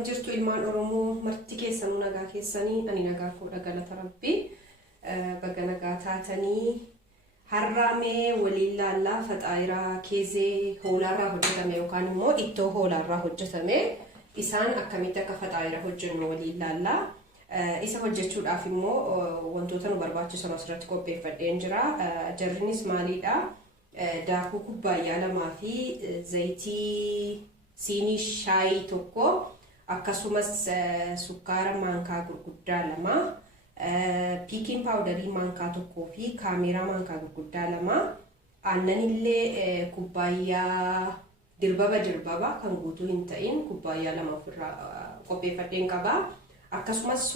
akkam jirtu ilmaan Oromoo marti keessanuu nagaa keessanii ani nagaa koo galata rabbii baga nagaa taatanii harraamee waliin laallaa faxaayiraa keezee hoolaarraa hojjetame yookaan immoo ittoo hoolaarraa hojjetame isaan akkamitti akka faxaayiraa hojjennu waliin laallaa isa hojjechuudhaaf immoo wantoota nu barbaachisan asirratti qopheeffadheen jira jarrinis maalidha daakuu kubbaayyaa lamaa fi zayitii Sini shaayii tokko akkasumas sukkaara maankaa gurguddaa lama piikiin paawudarii maankaa tokkoo fi kaameraa maankaa gurguddaa lama aannan illee kubbaayyaa dirbaba kan guutuu hin ta'in kubbaayyaa lama ofirraa qopheeffadheen qaba akkasumas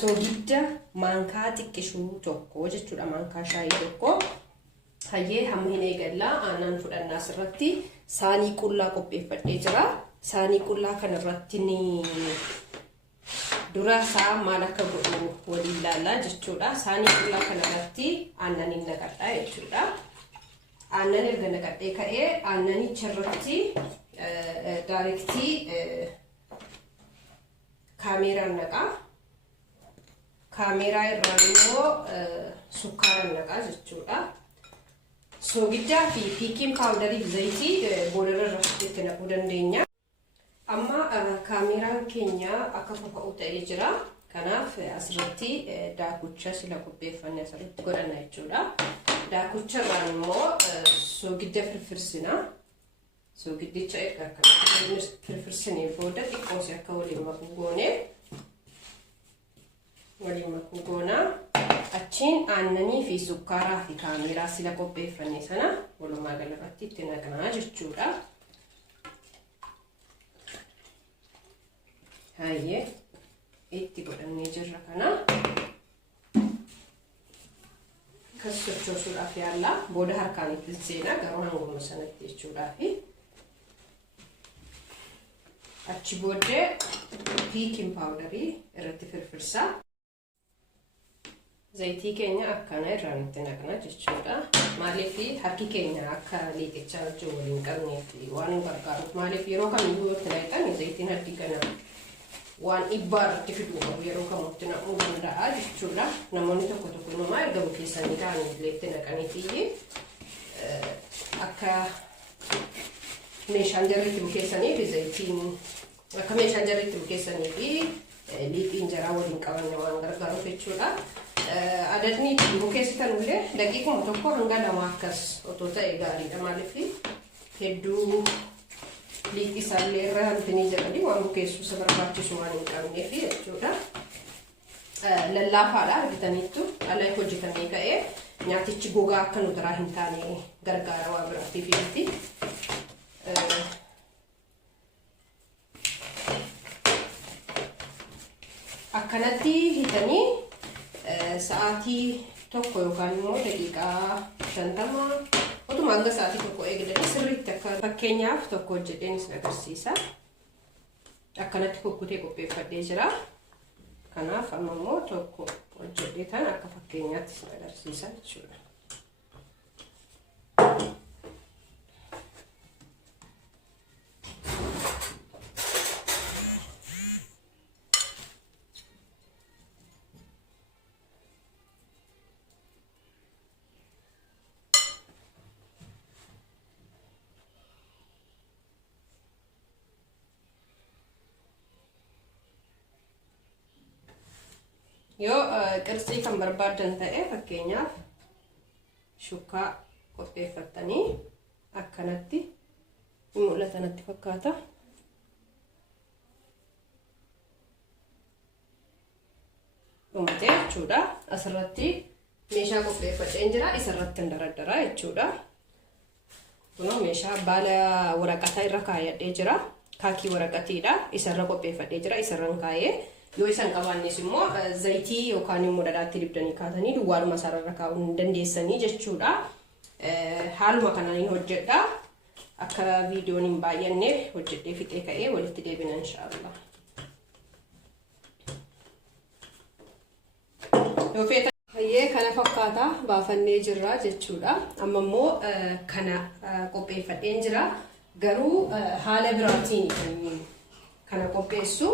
soogidda maankaa xiqqishuu tokko jechuudha maankaa shaayii tokko hayyee hamma hin eegallaa aannan fudhannaa asirratti saanii qullaa qopheeffadhee jira saanii qullaa kanarratti ni dura isaa maal akka godhu waliin laallaa jechuudha saanii qullaa kanarratti aannan naqadhaa jechuudha aannan erga naqadhee ka'ee aannanicha irratti daayirektii kaameraan naqaa kaameraa irraa immoo sukkaara naqaa jechuudha soogiddaa fi piikiin paawudarii zayitii boodarra irratti naquu dandeenya. Amma kaameraan keenya akka fafa'u ta'ee jira. Kanaaf asirratti daakucha sila qopheeffannee asirratti godhanna jechuudha. Daakucha irraan immoo soogidda firfirsina. Soogiddicha erga akka firfirsinee booda xiqqoosii akka waliin makuu goonee waliin makuu goonaa. Achiin aannanii fi sukkaaraa fi kaameraa sila qopheeffannee sana walumaa galatti itti naqnaa jechuudha. Hayyee itti godhannee jirra kana. Kas sochoosuudhaaf yaalla booda harkaan itti seenaa garuu hanguma sanatti jechuudhaafi. Achi booddee piikiin paawudarii irratti firfirsaa. Zayitii keenya akkana irraan itti naqna jechuudha. Maaliif harki keenya akka liixichaa wajjin waliin qabneef waan nu gargaaruuf maaliif yeroo kamiyyuu itti naqan zayitiin harki kana waan dhibbaa irratti fiduu qabu yeroo kamitti naquu danda'a jechuudha. Namoonni tokko namaa erga bukeessanii ta'anii illee itti naqaniifi akka meeshaan jarriitti bukeessaniif zayitiin akka meeshaan jarriitti bukeessaniifi liixiin jaraa waliin qabanne waan gargaaruuf jechuudha. Adadni bukeessitan illee daqiiquma tokko hanga lama akkas otoo ta'e gaariidha maaliif hedduu liiqi isaallee irra hanfinii jedhanii waan bukeessuu isa barbaachisu waan hin qabneef jechuudha. Lallaafaadha argitaniittu ala hojjetamee ka'ee nyaatichi gogaa akka nu biraa hin taane gargaara waan biraatiif miti. Akkanatti hitanii sa'aatii tokko yookaan immoo daqiiqaa 50 utuma hanga sa'aatii tokko eegdanii sirriitti akka fakkeenyaaf tokko hojjedheen isin agarsiisa. Akkanatti kukkutee qopheeffadhee jira. Kanaaf amma immoo tokko hojjedhee tan akka fakkeenyaatti isin agarsiisa jechuudha. Yoo qirsii kan barbaadan ta'e fakkeenyaaf shukkaa qopheeffattanii akkanatti mul'atanatti fakkaata. Dhumtee jechuudha. Asirratti meeshaa qopheeffadheen jira. Isarratti daraddaraa jechuudha. Kun meeshaa baala waraqataa irra kaayadhee jira. Kaakii waraqatiidha. Isarra qopheeffadhee jira. Isarran kaayee yoo isan qabaannes immoo zayitii yookaan immoo dhadhaatti dibdanii kaatanii duwwaadhuma sararra kaa'uu dandeessanii jechuudha. Haaluma kanaan hojjedha. Akka viidiyoon hin baay'anneef hojjedhee fixee ka'ee walitti deebina inshaallah. Yoo feetan hayyee kana fakkaata baafannee jirra jechuudha. Amma immoo kana qopheeffadheen jira. Garuu haala biraatiin kana qopheessu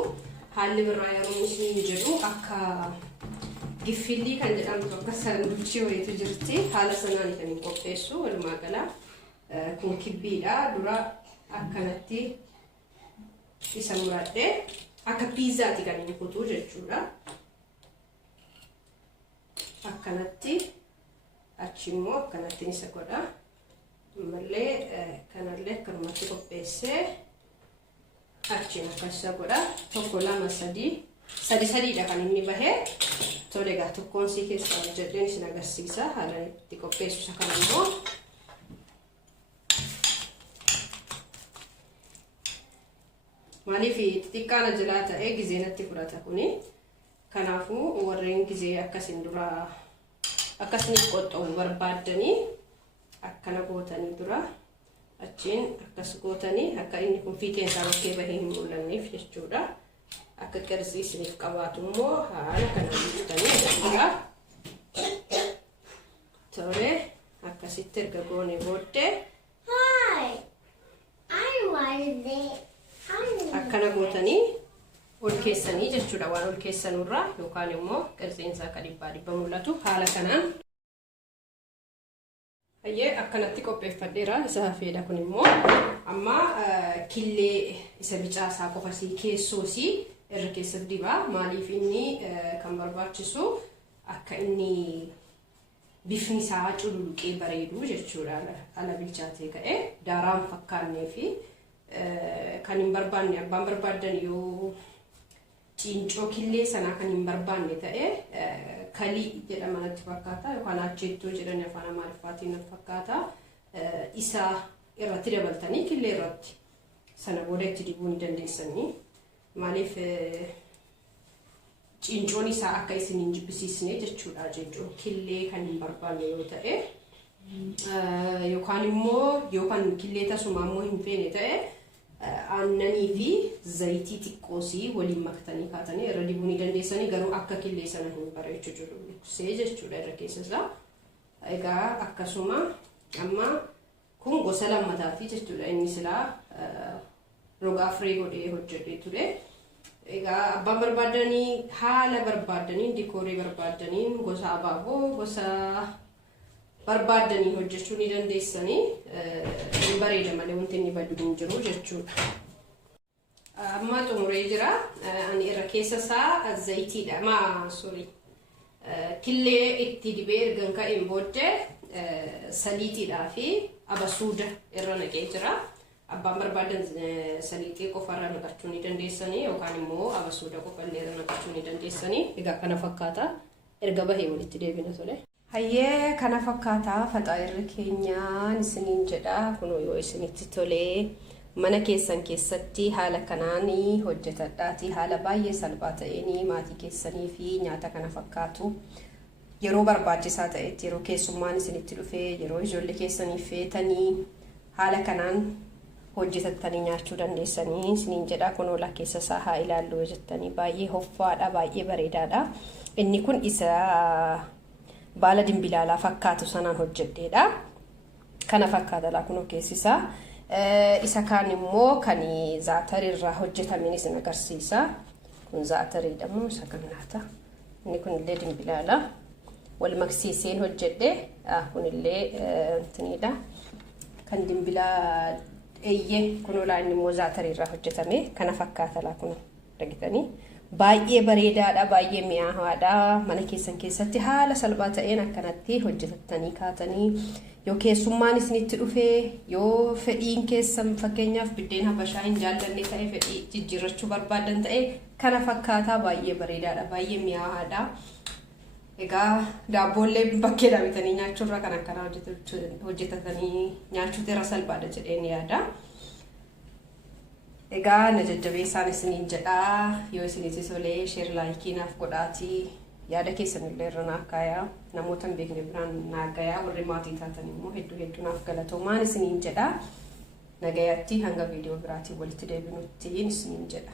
haalli birraa yeroo isin jedhu akka gifilli kan jedhamtu akka sanduuchii wayitu jirti haala sanaan kan qopheessu walumaa gala kun kibbiidha dura akkanatti isa muradhee akka piizaati kan inni kutuu jechuudha. Akkanatti achi immoo akkanatti isa godha. Ammallee kanallee akkanumatti qopheessee achiin akkasa godha. Tokko lama sadiidha kan inni bahee. Tole egaa tokkoon sii keessaa hojjedheen isin agarsiisa haala itti qopheessu isa kana immoo. Maaliif xixiqqaan ajalaa ta'ee gizeenatti fudhata kuni. Kanaafuu warreen gizee akkasiin dura akkasiniif qoxxoo barbaaddanii akkana gootanii dura achiin akkas gootanii akka inni kun fiixeen isaa bakkee bahee hin mul'anneef jechuudha. Akka qarxii isiniif qabaatu immoo haala kanaan biftanii jechuudha. Tole akkasitti erga goone booddee akkana gootanii ol keessanii jechuudha waan ol keessanurraa yookaan immoo qarxiin isaa akka dhibbaa mul'atu haala kanaan. Hayyee akkanatti qopheeffadheera isa hafeedha kun immoo amma killee isa bicaasaa qofasii keessoosii irra keessatti dibaa maaliif inni kan barbaachisu akka inni bifni isaa cululuqee bareedu jechuudha ala bilchaatee ka'ee daaraan fakkaannee fi kan hin barbaanne abbaan barbaadan yoo cincoo killee sanaa kan hin barbaanne ta'e kalii jedhama natti fakkaata yookaan acheettoo jedhanii afaan amaariffaatiin natti fakkaata isa irratti dabaltanii killee irratti sana booda itti dibuu ni dandeessanii maaliif cincoon isaa akka isin hin jibbisiisne jechuudha cincoon killee kan hin barbaanne yoo ta'e yookaan immoo yookaan killee tasuma immoo hin feene ta'e aannanii fi zayitii xiqqoosii waliin maktanii kaatanii irra dibuu ni dandeessanii garuu akka killee sana hin bareechu jiru jechuudha irra keessa isaa. Egaa akkasuma amma kun gosa lammataati jechuudha inni silaa rogaa firee godhee hojjedhee ture. Egaa abbaan barbaadanii haala barbaadanii dikoorii barbaadanii gosa abaaboo gosa barbaadanii hojjechuu ni dandeessanii bareeda malee wanti inni badu hin jiru jechuudha. Amma xumuree jira ani irra keessa isaa zayitiidha killee itti dibee ergan ka'een booddee saliitiidhaa fi abasuuda irra naqee jira. Abbaan barbaadan saliitii qofarra naqachuu ni dandeessanii yookaan immoo abasuuda qofallee irra naqachuu ni dandeessanii. Egaa kana fakkaata erga bahee walitti deebina tole. Hayyee kana fakkaataa faxaayirri keenyaan isiniin jedha kunoo yoo isinitti tolee mana keessan keessatti haala kanaanii hojjetadhaati haala baay'ee salphaa ta'een maatii keessanii fi nyaata kana fakkaatu yeroo barbaachisaa ta'etti yeroo keessummaan isinitti dhufee yeroo ijoollee keessaniif feetanii haala kanaan hojjetattanii nyaachuu dandeessanii isiniin jedha kunoo lakkeessa isaa haa ilaallu jettanii baay'ee hoffaadha baay'ee bareedaadha. Inni kun isa baala dimbilaalaa fakkaatu sanaan hojjedheedha. Kana fakkaata kunoo keessisaa. Isa kaan immoo kan zaatarirraa hojjetamin isin agarsiisa. Kun zaatariidha moo isa kannaata. Inni kunillee dimbilaala. Wal maksiiseen hojjedhe. Kunillee intiniidha. Kan dimbilaa eeyyee kunoo inni immoo zaatarirraa hojjetame. Kana fakkaata kunoo dhagitanii. Baay'ee bareedaadha baay'ee mi'aawaadha mana keessan keessatti haala salphaa ta'een akkanatti hojjetattanii kaatanii yoo keessummaan isinitti dhufee yoo fedhiin keessan fakkeenyaaf biddeen habashaa hin jaallanne ta'e fedhii jijjiirrachuu barbaadan ta'e kana fakkaataa baay'ee bareedaadha baay'ee mi'aawaadha. Egaa daabboollee bakkeedhaa bitanii nyaachuurra kan akkanaa hojjetatanii nyaachuutu irra salphaadha jedheen yaada. Egaa na jajjabeessaan isiniin jedhaa yoo isinitti tolee sheer laayikii naaf godhaatii yaada keessanillee irra naaf kaayaa namoota hin beekne biraan naagayaa warri maatii taatan immoo hedduu naaf galatoomaa isiniin jedhaa nagayaatti hanga viidiyoo biraatiin walitti deebinutti isiniin jedha.